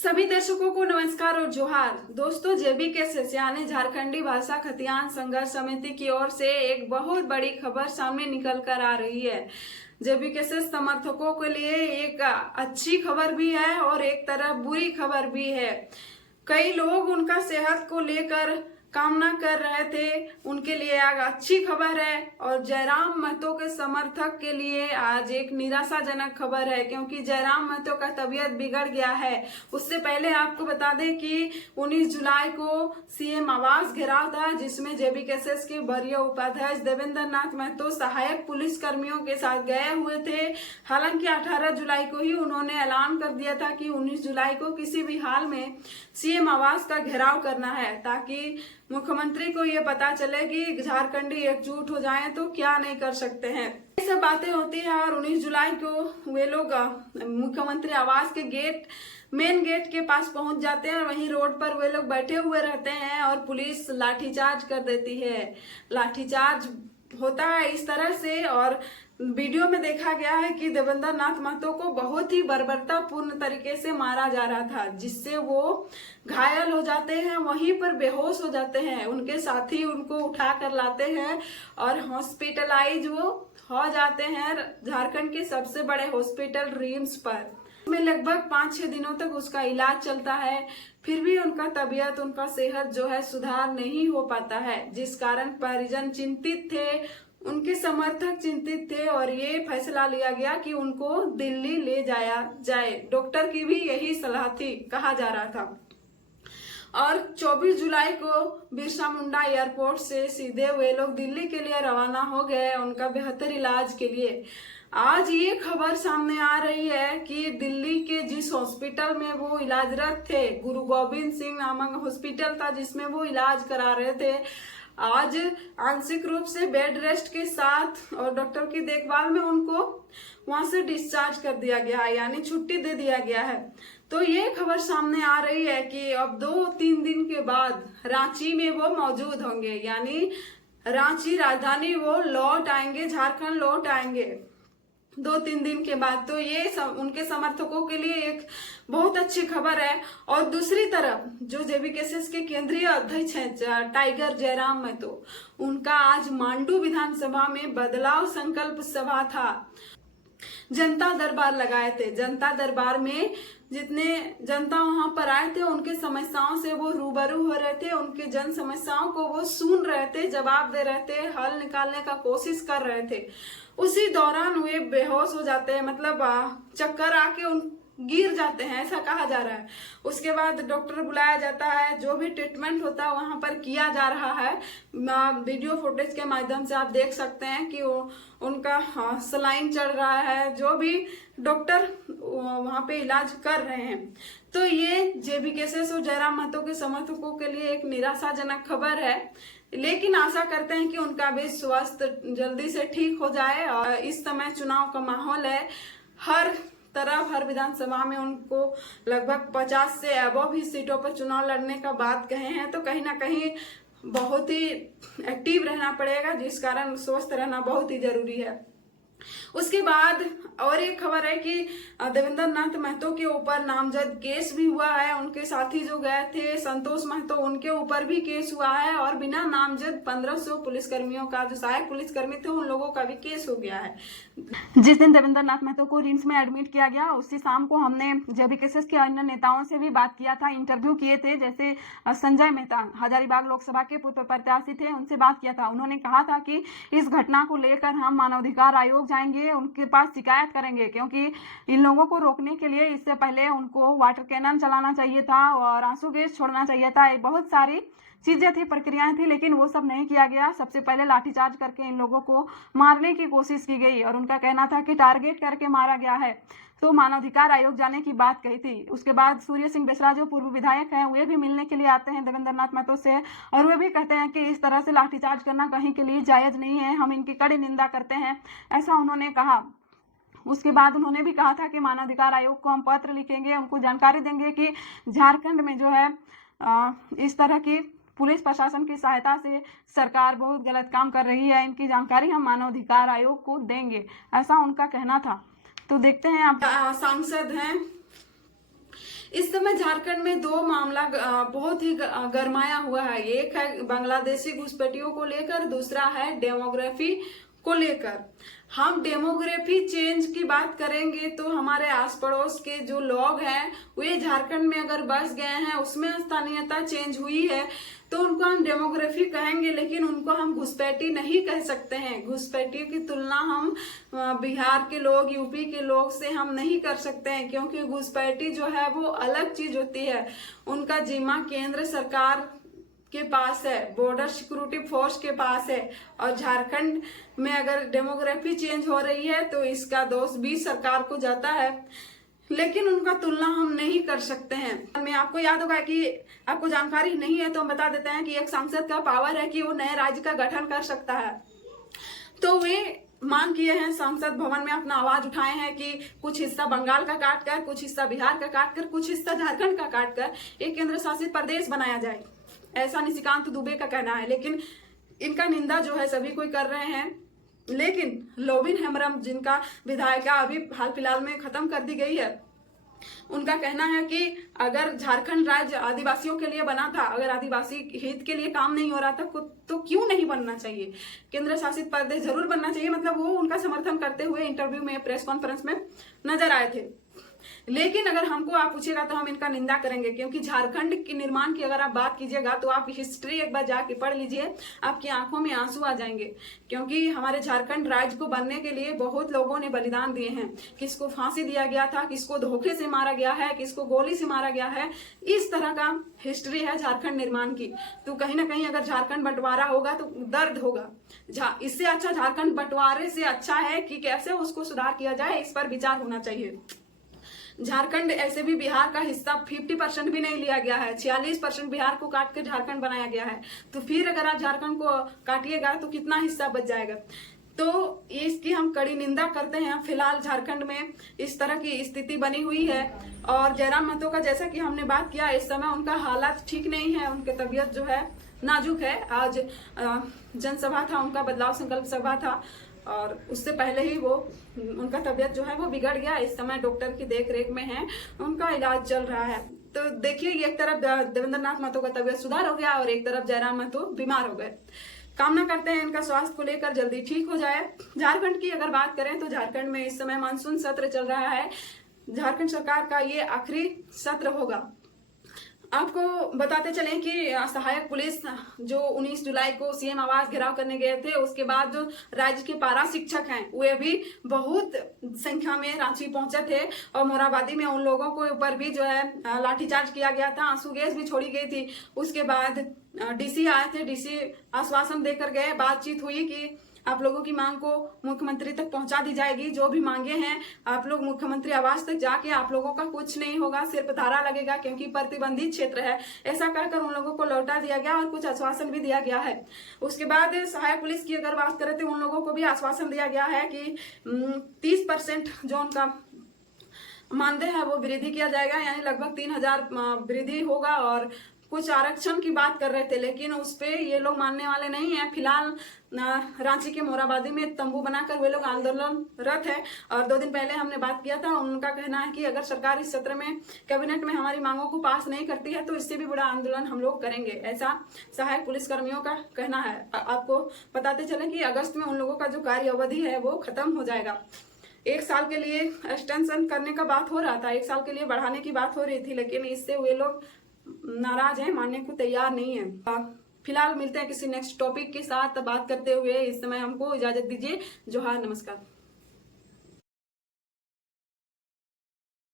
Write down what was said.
सभी दर्शकों को नमस्कार और जोहार। दोस्तों, जेबी केसेस यानी झारखंडी भाषा खतियान संघर्ष समिति की ओर से एक बहुत बड़ी खबर सामने निकल कर आ रही है। जेबी केसेस समर्थकों के लिए एक अच्छी खबर भी है और एक तरफ बुरी खबर भी है। कई लोग उनका सेहत को लेकर कामना कर रहे थे, उनके लिए आज अच्छी खबर है। और जयराम महतो के समर्थक के लिए आज एक निराशाजनक खबर है, क्योंकि जयराम महतो का तबीयत बिगड़ गया है। उससे पहले आपको बता दें कि 19 जुलाई को सीएम आवास घेराव था, जिसमें जेबी केसेस के वरीय उपाध्यक्ष देवेंद्र नाथ महतो सहायक पुलिस कर्मियों के साथ गए हुए थे। हालांकि 18 जुलाई को ही उन्होंने ऐलान कर दिया था कि 19 जुलाई को किसी भी हाल में सीएम आवास का घेराव करना है, ताकि मुख्यमंत्री को ये पता चले कि झारखंडी एकजुट हो जाएं तो क्या नहीं कर सकते हैं। ये सब बातें होती है और 19 जुलाई को वे लोग मुख्यमंत्री आवास के मेन गेट के पास पहुंच जाते हैं। वहीं रोड पर वे लोग बैठे हुए रहते हैं और पुलिस लाठीचार्ज कर देती है। लाठीचार्ज होता है इस तरह से, और वीडियो में देखा गया है कि देवेंद्र नाथ महतो को बहुत ही बर्बरतापूर्ण तरीके से मारा जा रहा था, जिससे वो घायल हो जाते हैं, वहीं पर बेहोश हो जाते हैं। उनके साथी उनको उठा कर लाते हैं और हॉस्पिटलाइज वो हो जाते हैं झारखंड के सबसे बड़े हॉस्पिटल रिम्स पर। में लगभग 5-6 दिनों तक उसका इलाज चलता है, फिर भी उनका तबीयत, उनका सेहत जो है सुधार नहीं हो पाता है, जिस कारण परिजन चिंतित थे, उनके समर्थक चिंतित थे और ये फैसला लिया गया कि उनको दिल्ली ले जाया जाए। डॉक्टर की भी यही सलाह थी, कहा जा रहा था। और 24 जुलाई को बिरसा मुंडा एयरपोर्ट से सीधे वे लोग दिल्ली के लिए रवाना हो गए उनका बेहतर इलाज के लिए। आज ये खबर सामने आ रही है कि दिल्ली के जिस हॉस्पिटल में वो इलाजरत थे, गुरु गोविंद सिंह नामक हॉस्पिटल था जिसमें वो इलाज करा रहे थे, आज आंशिक रूप से बेड रेस्ट के साथ और डॉक्टर की देखभाल में उनको वहां से डिस्चार्ज कर दिया गया है, यानी छुट्टी दे दिया गया है। तो ये खबर सामने आ रही है कि अब 2-3 दिन के बाद रांची में वो मौजूद होंगे, यानी रांची राजधानी वो लौट आएंगे, झारखंड लौट आएंगे 2-3 दिन के बाद। तो ये उनके समर्थकों के लिए एक बहुत अच्छी खबर है। और दूसरी तरफ जो जेबी केसेस के केंद्रीय अध्यक्ष हैं टाइगर जयराम महतो, उनका आज मांडू विधानसभा में बदलाव संकल्प सभा था। जनता दरबार लगाए थे। जनता दरबार में जितने जनता वहां पर आए थे, उनके समस्याओं से वो रूबरू हो रहे थे, उनके जन समस्याओं को वो सुन रहे थे, जवाब दे रहे थे, हल निकालने का कोशिश कर रहे थे। उसी दौरान वे बेहोश हो जाते हैं, मतलब चक्कर आके उन गिर जाते हैं, ऐसा कहा जा रहा है। उसके बाद डॉक्टर बुलाया जाता है, जो भी ट्रीटमेंट होता है वहां पर किया जा रहा है। वीडियो फुटेज के माध्यम से आप देख सकते हैं कि उनका सलाइन चढ़ रहा है, जो भी डॉक्टर वहां पे इलाज कर रहे हैं। तो ये जेबी केसेस और जयराम महतो के समर्थकों के लिए एक निराशाजनक खबर है, लेकिन आशा करते हैं कि उनका भी स्वास्थ्य जल्दी से ठीक हो जाए। और इस समय चुनाव का माहौल है, हर तरफ हर विधानसभा में उनको लगभग 50 से अबव ही सीटों पर चुनाव लड़ने का बात कहे हैं। तो कहीं ना कहीं बहुत ही एक्टिव रहना पड़ेगा, जिस कारण स्वस्थ रहना बहुत ही जरूरी है। उसके बाद और एक खबर है कि देवेंद्र नाथ महतो के ऊपर नामजद केस भी हुआ है। उनके साथी जो गए थे संतोष महतो, उनके ऊपर भी केस हुआ है और बिना नामजद 1500 पुलिसकर्मियों का, जो सहायक पुलिसकर्मी थे, उन लोगों का भी केस हो गया है। जिस दिन देवेंद्र नाथ महतो को रिम्स में एडमिट किया गया, उसी शाम को हमने जेबी केसेस के अन्य नेताओं से भी बात किया था, इंटरव्यू किए थे। जैसे संजय मेहता हजारीबाग लोकसभा के पूर्व प्रत्याशी थे, उनसे बात किया था। उन्होंने कहा था कि इस घटना को लेकर हम मानवाधिकार आयोग जाएंगे, उनके पास शिकायत करेंगे, क्योंकि इन लोगों को रोकने के लिए इससे पहले उनको वाटर कैनन चलाना चाहिए था और आंसू गैस छोड़ना चाहिए था। बहुत सारी चीजें थी, प्रक्रियाएं थी, लेकिन वो सब नहीं किया गया। सबसे पहले लाठीचार्ज करके इन लोगों को मारने की कोशिश की गई और उनका कहना था कि टारगेट करके मारा गया है। तो मानवाधिकार आयोग जाने की बात कही थी। उसके बाद सूर्य सिंह बेसरा जो पूर्व विधायक हैं, वे भी मिलने के लिए आते हैं देवेंद्र नाथ महतो से, और वे भी कहते हैं कि इस तरह से लाठीचार्ज करना कहीं के लिए जायज नहीं है, हम इनकी कड़ी निंदा करते हैं, ऐसा उन्होंने कहा। उसके बाद उन्होंने भी कहा था कि मानवाधिकार आयोग को हम पत्र लिखेंगे, उनको जानकारी देंगे कि झारखंड में जो है इस तरह की पुलिस प्रशासन की सहायता से सरकार बहुत गलत काम कर रही है, इनकी जानकारी हम मानवाधिकार आयोग को देंगे, ऐसा उनका कहना था। तो देखते हैं आप सांसद हैं इस समय झारखंड में दो मामला बहुत ही गरमाया हुआ है। एक है बांग्लादेशी घुसपैठियों को लेकर, दूसरा है डेमोग्राफी को लेकर। हम डेमोग्राफी चेंज की बात करेंगे तो हमारे आस पड़ोस के जो लोग हैं वे झारखंड में अगर बस गए हैं, उसमें स्थानीयता चेंज हुई है तो उनको हम डेमोग्राफी कहेंगे, लेकिन उनको हम घुसपैठी नहीं कह सकते हैं। घुसपैठी की तुलना हम बिहार के लोग, यूपी के लोग से हम नहीं कर सकते हैं, क्योंकि घुसपैठी जो है वो अलग चीज होती है। उनका जिम्मा केंद्र सरकार के पास है, बॉर्डर सिक्योरिटी फोर्स के पास है, और झारखंड में अगर डेमोग्राफी चेंज हो रही है तो इसका दोष भी सरकार को जाता है, लेकिन उनका तुलना हम नहीं कर सकते हैं। मैं आपको याद होगा कि आपको जानकारी नहीं है तो हम बता देते हैं कि एक सांसद का पावर है कि वो नए राज्य का गठन कर सकता है। तो वे मांग किए हैं, संसद भवन में अपना आवाज उठाए हैं कि कुछ हिस्सा बंगाल का काट कर, कुछ हिस्सा बिहार का काट कर, कुछ हिस्सा झारखंड का काट कर एक केंद्र शासित प्रदेश बनाया जाए, ऐसा निशिकांत दुबे का कहना है। लेकिन इनका निंदा जो है सभी कोई कर रहे हैं। लेकिन लोबिन हेम्ब्रम, जिनका विधायिका अभी हाल फिलहाल में खत्म कर दी गई है, उनका कहना है कि अगर झारखंड राज्य आदिवासियों के लिए बना था, अगर आदिवासी हित के लिए काम नहीं हो रहा था तो क्यों नहीं बनना चाहिए, केंद्र शासित प्रदेश जरूर बनना चाहिए। मतलब वो उनका समर्थन करते हुए इंटरव्यू में, प्रेस कॉन्फ्रेंस में नजर आए थे। लेकिन अगर हमको आप पूछिएगा तो हम इनका निंदा करेंगे, क्योंकि झारखंड के निर्माण की अगर आप बात कीजिएगा तो आप हिस्ट्री एक बार जाके पढ़ लीजिए, आपकी आंखों में आंसू आ जाएंगे। क्योंकि हमारे झारखंड राज्य को बनने के लिए बहुत लोगों ने बलिदान दिए हैं। किसको फांसी दिया गया था, किसको धोखे से मारा गया है, किसको गोली से मारा गया है। इस तरह का हिस्ट्री है झारखंड निर्माण की। तो कहीं ना कहीं अगर झारखंड बंटवारा होगा तो दर्द होगा। इससे अच्छा झारखंड बंटवारे से अच्छा है कि कैसे उसको सुधार किया जाए, इस पर विचार होना चाहिए। झारखंड ऐसे भी बिहार का हिस्सा 50% भी नहीं लिया गया है, 46% बिहार को काट कर झारखंड बनाया गया है। तो फिर अगर आप झारखंड को काटिएगा तो कितना हिस्सा बच जाएगा। तो इसकी हम कड़ी निंदा करते हैं। फिलहाल झारखंड में इस तरह की स्थिति बनी हुई है। और जयराम महतो का जैसा कि हमने बात किया, इस समय उनका हालात ठीक नहीं है, उनकी तबीयत जो है नाजुक है। आज जनसभा था उनका, बदलाव संकल्प सभा था, और उससे पहले ही उनका तबीयत जो है वो बिगड़ गया। इस समय डॉक्टर की देख रेख में है, उनका इलाज चल रहा है। तो देखिए, एक तरफ देवेंद्र नाथ महतो का तबीयत सुधार हो गया और एक तरफ जयराम महतो बीमार हो गए। कामना करते हैं इनका स्वास्थ्य को लेकर जल्दी ठीक हो जाए। झारखंड की अगर बात करें तो झारखंड में इस समय मानसून सत्र चल रहा है। झारखंड सरकार का ये आखिरी सत्र होगा। आपको बताते चले कि सहायक पुलिस जो 19 जुलाई को सीएम आवास घेराव करने गए थे, उसके बाद जो राज्य के पारा शिक्षक हैं वे भी बहुत संख्या में रांची पहुंचे थे, और मोराबादी में उन लोगों को ऊपर भी जो है लाठीचार्ज किया गया था, आंसू गैस भी छोड़ी गई थी। उसके बाद डीसी आए थे, डीसी आश्वासन देकर गए, बातचीत हुई कि आप लोगों की मांग को मुख्यमंत्री तक पहुंचा दी जाएगी, जो भी मांगे हैं आप लोग मुख्यमंत्री आवास तक जाके, आप लोगों का कुछ नहीं होगा, सिर्फ धारा लगेगा क्योंकि प्रतिबंधित क्षेत्र है, ऐसा कहकर उन लोगों को लौटा दिया गया और कुछ आश्वासन भी दिया गया है। उसके बाद सहायक पुलिस की अगर बात करें तो उन लोगों को भी आश्वासन दिया गया है कि 30% जो उनका मानदेय है वो वृद्धि किया जाएगा, यानी लगभग 3000 वृद्धि होगा। और कुछ आरक्षण की बात कर रहे थे, लेकिन उस पे ये लोग मानने वाले नहीं है। फिलहाल रांची के मोराबादी में तंबू बनाकर वे लोग आंदोलनरत है। और 2 दिन पहले हमने बात किया था, उनका कहना है कि अगर सरकार इस सत्र में कैबिनेट में हमारी मांगों को पास नहीं करती है तो इससे भी बड़ा आंदोलन हम लोग करेंगे, ऐसा सहायक पुलिस कर्मियों का कहना है। आपको बताते चले कि अगस्त में उन लोगों का जो कार्य अवधि है वो खत्म हो जाएगा। 1 साल के लिए एक्सटेंशन करने का बात हो रहा था, 1 साल के लिए बढ़ाने की बात हो रही थी, लेकिन इससे वे लोग नाराज हैं, मानने को तैयार नहीं है। फिलहाल मिलते हैं किसी नेक्स्ट टॉपिक के साथ बात करते हुए। इस समय हमको इजाजत दीजिए। जोहार, नमस्कार।